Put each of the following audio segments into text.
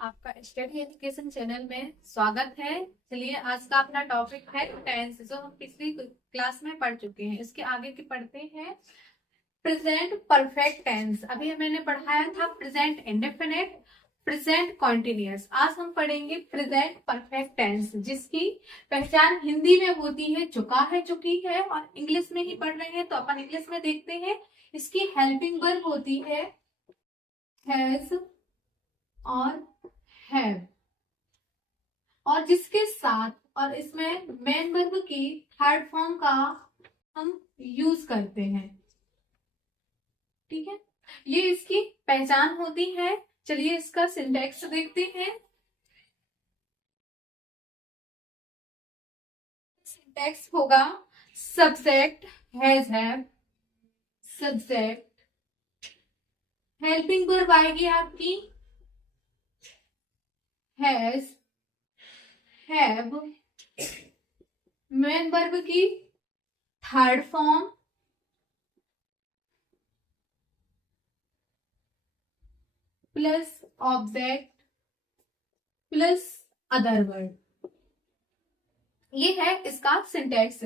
आपका study education channel में स्वागत है। चलिए आज का अपना टॉपिक है टेंस, जो हम पिछली क्लास में पढ़ चुके हैं। इसके आगे की पढ़ते हैं प्रेजेंट परफेक्ट टेंस। अभी मैंने पढ़ाया था प्रेजेंट इंडेफिनिट, प्रेजेंट कॉन्टिन्यूअस। आज हम पढ़ेंगे प्रेजेंट परफेक्ट टेंस, जिसकी पहचान हिंदी में होती है चुका है, चुकी है, और इंग्लिश में ही पढ़ रहे हैं तो अपन इंग्लिश में देखते हैं। इसकी हेल्पिंग वर्ब होती है हैज और हैव, और जिसके साथ और इसमें मेन वर्ब की थर्ड फॉर्म का हम यूज करते हैं। ठीक है, ये इसकी पहचान होती है। चलिए इसका सिंटेक्स देखते हैं। सिंटेक्स होगा subject has have, subject, helping verb आएगी आपकी हैज हैव, मेन वर्ब की third form plus object plus other word. ये है इसका syntax.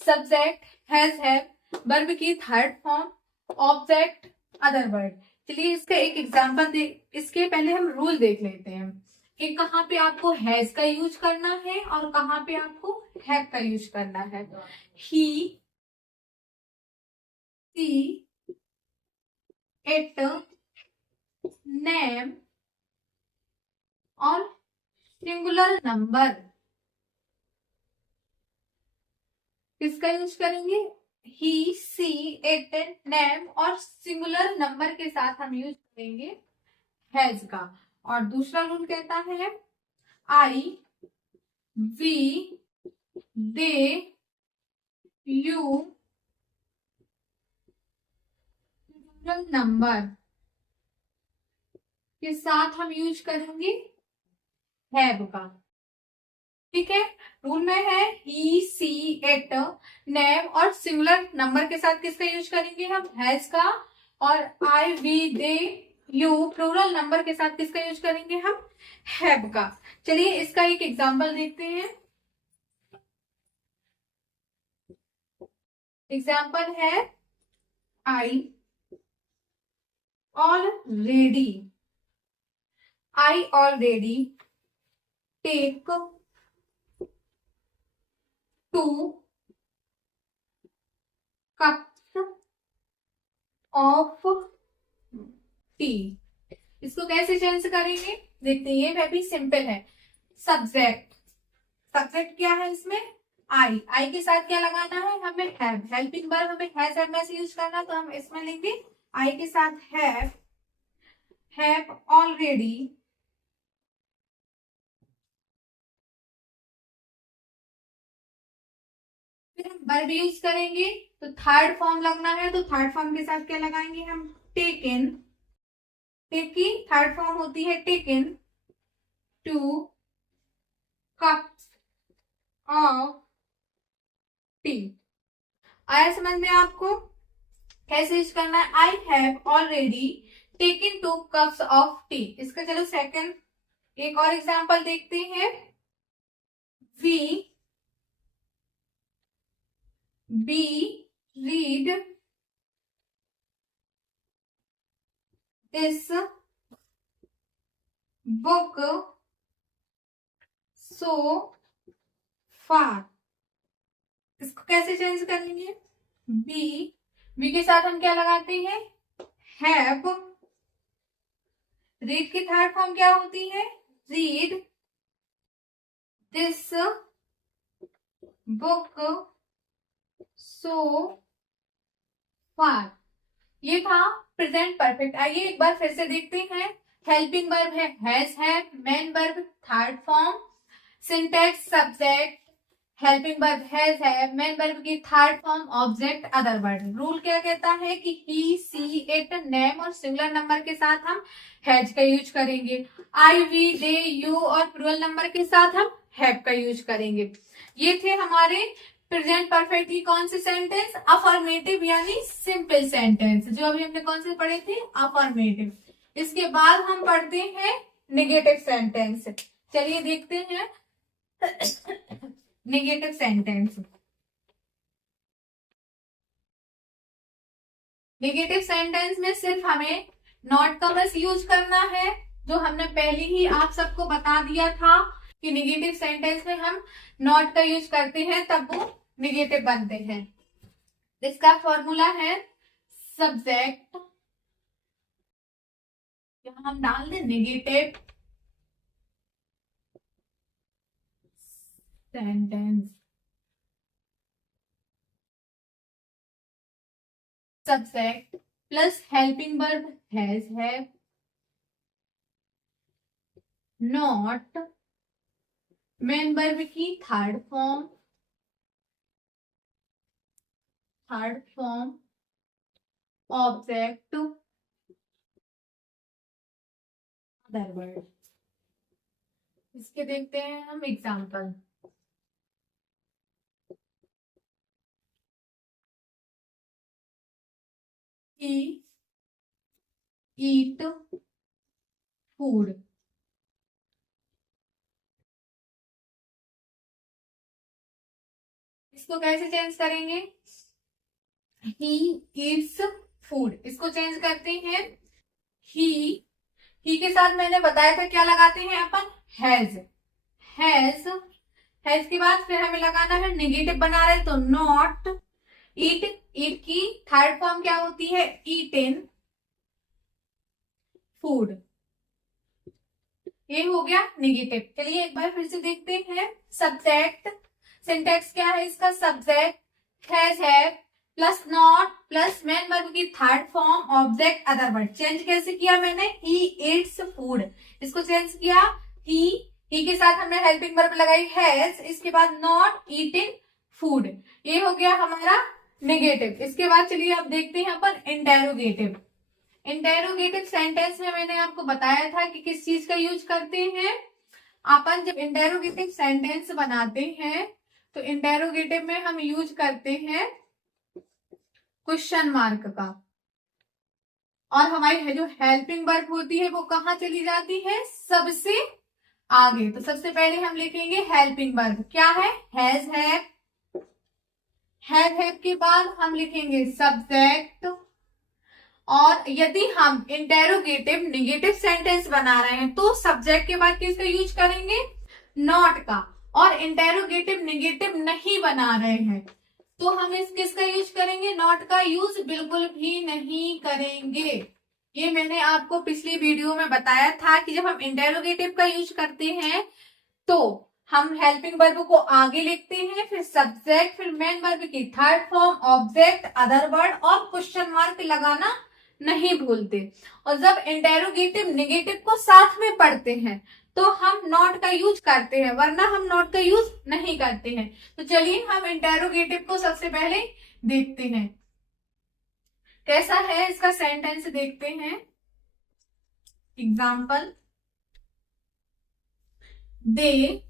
Subject has have, verb की third form, object other word. चलिए इसका एक एग्जांपल इसके पहले हम रूल देख लेते हैं कि कहाँ पे आपको हैज का यूज करना है और कहाँ पे आपको हैव का यूज करना है। ही, सी, इट, नेम और सिंगुलर नंबर किसका यूज करेंगे? ही, सी, इट, नेम और सिंगुलर नंबर के साथ हम यूज करेंगे हैज का। और दूसरा रूल कहता है आई, वी, दे, यू, नंबर के साथ हम यूज करेंगे हैव का। ठीक है, रूल में है ही, सी, इट, नेम और सिंगुलर नंबर के साथ किसका यूज करेंगे हम? हैज का। और I, we, they, you plural number के साथ किसका यूज करेंगे हम? हैव का। चलिए इसका एक एग्जांपल देखते हैं। एग्जाम्पल है I already, I already take 2 cups of tea. इसको कैसे चेंज करेंगे देखते हैं। ये भी सिंपल है। सब्जेक्ट, सब्जेक्ट क्या है इसमें? आई, आई के साथ क्या लगाना है हमें? हैव। हेल्पिंग वर्ब हमें हैज हैव में से यूज करना, तो हम इसमें लेंगे आई के साथ हैव, हैव ऑलरेडी फिर हम वर्ब यूज करेंगे तो थर्ड फॉर्म लगना है, तो थर्ड फॉर्म के साथ क्या लगाएंगे हम? टेकन। टेक की थर्ड फॉर्म होती है टेकन 2 cups ऑफ टी। आया समझ में आपको कैसे यूज करना है? I have already taken 2 cups of tea. इसका चलो सेकंड एक और एग्जांपल देखते हैं। We be read this book so far. इसको कैसे चेंज करेंगे? बी के साथ हम क्या लगाते हैं? हैव। रीड की थर्ड फॉर्म क्या होती है? रीड दिस बुक सो फार। ये था प्रेजेंट परफेक्ट। आइए एक बार फिर से देखते हैं। हेल्पिंग वर्ब है has have, main verb third form, syntax subject, helping verb has have, main verb की third form, object other word. Rule क्या कहता है कि ही, सी, इट, नेम और सिंगुलर नंबर के साथ हम हैज का यूज करेंगे। आई, वी, दे, यू और प्लूरल नंबर के साथ हम हैव का यूज करेंगे। ये थे हमारे प्रेजेंट परफेक्ट की कौन से सेंटेंस? अफर्मेटिव यानी सिंपल सेंटेंस, जो अभी हमने कौन से पढ़े थे? अफर्मेटिव। इसके बाद हम पढ़ते हैं नेगेटिव सेंटेंस। चलिए देखते हैं नेगेटिव सेंटेंस। नेगेटिव सेंटेंस में सिर्फ हमें नॉट का बस यूज करना है, जो हमने पहले ही आप सबको बता दिया था कि नेगेटिव सेंटेंस में हम नॉट का यूज करते हैं तब वो नेगेटिव बनते हैं। इसका फॉर्मूला है सब्जेक्ट, यहां हम डाल दें negative sentence, subject plus helping verb has have, not main verb की third form object other word. इसके देखते हैं हम एग्जाम्पल। ईट फूड, इसको कैसे चेंज करेंगे? ही ईट्स फूड, इसको चेंज करते हैं ही के साथ मैंने बताया था क्या लगाते हैं अपन, हैज के बाद फिर हमें लगाना है नेगेटिव बना रहे तो नॉट। ईट की थर्ड फॉर्म क्या होती है, ईटेन फूड, ये हो गया नेगेटिव। चलिए एक बार फिर से देखते हैं। सब्जेक्ट सिंटेक्स क्या है इसका, subject has have plus not plus main verb की third form object other word. Change कैसे किया मैंने, ही ईट्स फूड, इसको चेंज किया ही के साथ हमने हेल्पिंग वर्ब लगाई हैज, इसके बाद नॉट ईटिंग फूड, ये हो गया हमारा नेगेटिव। इसके बाद चलिए अब देखते हैं अपन इंटेरोगेटिव। इंटेरोगेटिव सेंटेंस में मैंने आपको बताया था कि किस चीज का यूज करते हैं अपन। जब इंटेरोगेटिव सेंटेंस बनाते हैं तो इंटेरोगेटिव में हम यूज करते हैं क्वेश्चन मार्क का, और हमारी जो हेल्पिंग वर्ब होती है वो कहाँ चली जाती है, सबसे आगे। तो सबसे पहले हम लिखेंगे हेल्पिंग वर्ब, क्या है, हैज हैव के बाद हम लिखेंगे सब्जेक्ट। और यदि हम इंटेरोगेटिव नेगेटिव सेंटेंस बना रहे हैं तो सब्जेक्ट के बाद किसका यूज करेंगे, नॉट का। और इंटेरोगेटिव नेगेटिव नहीं बना रहे हैं तो हम इस किसका यूज करेंगे, नॉट का यूज बिल्कुल भी नहीं करेंगे। ये मैंने आपको पिछली वीडियो में बताया था कि जब हम इंटेरोगेटिव का यूज करते हैं तो हम हेल्पिंग वर्ब को आगे लिखते हैं, फिर सब्जेक्ट, फिर मेन वर्ब की third form, object, other word और क्वेश्चन मार्क लगाना नहीं भूलते। और जब इंटेरोगेटिव नेगेटिव को साथ में पढ़ते हैं तो हम नॉट का यूज करते हैं, वरना हम नॉट का यूज नहीं करते हैं। तो चलिए हम इंटेरोगेटिव को सबसे पहले देखते हैं कैसा है इसका सेंटेंस, देखते हैं example. They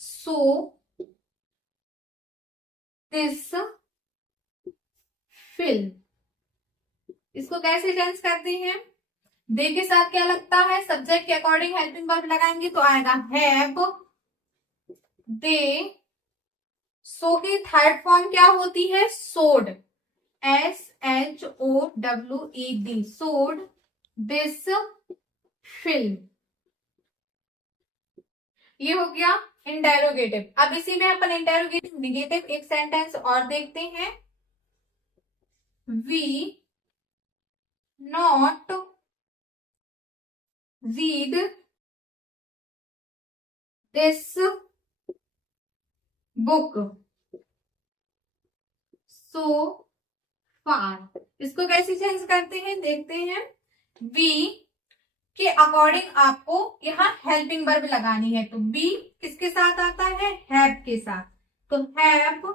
so this film, इसको कैसे चेंज करते हैं, दे के साथ क्या लगता है, सब्जेक्ट के अकॉर्डिंग हेल्पिंग वर्ब लगाएंगे तो आएगा हैव। दे सो की थर्ड फॉर्म क्या होती है, सोड, SHOWED, सोड दिस फिल्म, ये हो गया इंटेरोगेटिव। अब इसी में अपन इंटेरोगेटिव नेगेटिव एक सेंटेंस और देखते हैं। We not read this book so far, इसको कैसे चेंज करते हैं देखते हैं। वी के अकॉर्डिंग आपको यहाँ हेल्पिंग वर्ब लगानी है, तो बी किसके साथ आता है, हैव के साथ, तो हैव।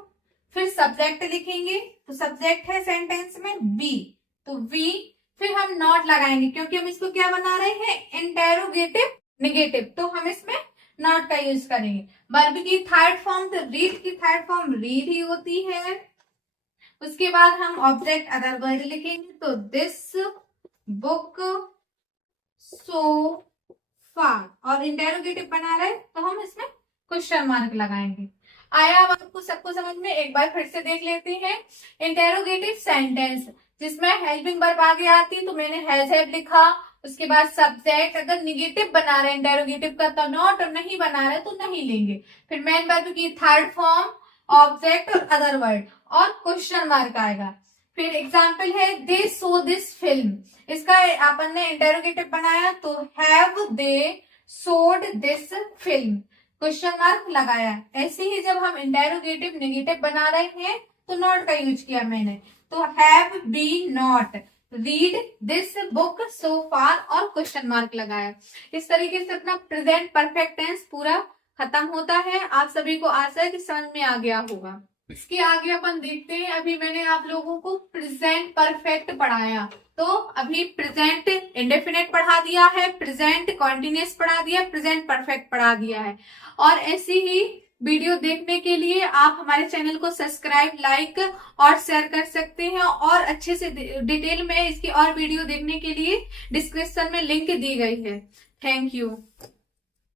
फिर सब्जेक्ट लिखेंगे तो सब्जेक्ट है सेंटेंस में बी, तो वी, फिर हम नॉट लगाएंगे क्योंकि हम इसको क्या बना रहे हैं, इंटेरोगेटिव नेगेटिव, तो हम इसमें नॉट का यूज करेंगे। वर्ब की थर्ड फॉर्म, तो रीड की थर्ड फॉर्म रीड ही होती है। उसके बाद हम ऑब्जेक्ट अदर वर्ड लिखेंगे तो दिस बुक सो फार, और इंटेरोगेटिव बना रहे तो हम इसमें क्वेश्चन मार्क लगाएंगे। आया अब आपको सबको समझ में? एक बार फिर से देख लेते हैं। इंटेरोगेटिव सेंटेंस जिसमें हेल्पिंग वर्ब आगे आती तो मैंने हैव लिखा, उसके बाद सब्जेक्ट अगर निगेटिव बना रहे इंटेरोगेटिव का तो नॉट, और नहीं बना रहे तो नहीं लेंगे। फिर मेन वर्ब की थर्ड फॉर्म, ऑब्जेक्ट और अदर वर्ड, और क्वेश्चन मार्क आएगा। फिर एग्जाम्पल है दे सो दिस फिल्म, इसका अपन ने इंटेरोगेटिव बनाया तो हैव दे सोड दिस फिल्म, क्वेश्चन मार्क लगाया। ऐसे ही जब हम इंटेरोगेटिव नेगेटिव बना रहे हैं तो नॉट का यूज किया मैंने, तो have been not read this book so far, और क्वेश्चन मार्क लगाया। इस तरीके से अपना प्रेजेंट परफेक्ट टेंस पूरा खत्म होता है। आप सभी को आशा है कि समझ में आ गया होगा। इसके आगे अपन देखते हैं। अभी मैंने आप लोगों को प्रेजेंट परफेक्ट पढ़ाया, तो अभी प्रेजेंट इंडेफिनिट पढ़ा दिया है, प्रेजेंट कॉन्टिन्यूअस पढ़ा दिया, प्रेजेंट परफेक्ट पढ़ा दिया है। और ऐसी ही वीडियो देखने के लिए आप हमारे चैनल को सब्सक्राइब, लाइक और शेयर कर सकते हैं। और अच्छे से डिटेल में इसकी और वीडियो देखने के लिए डिस्क्रिप्शन में लिंक दी गई है। Thank you.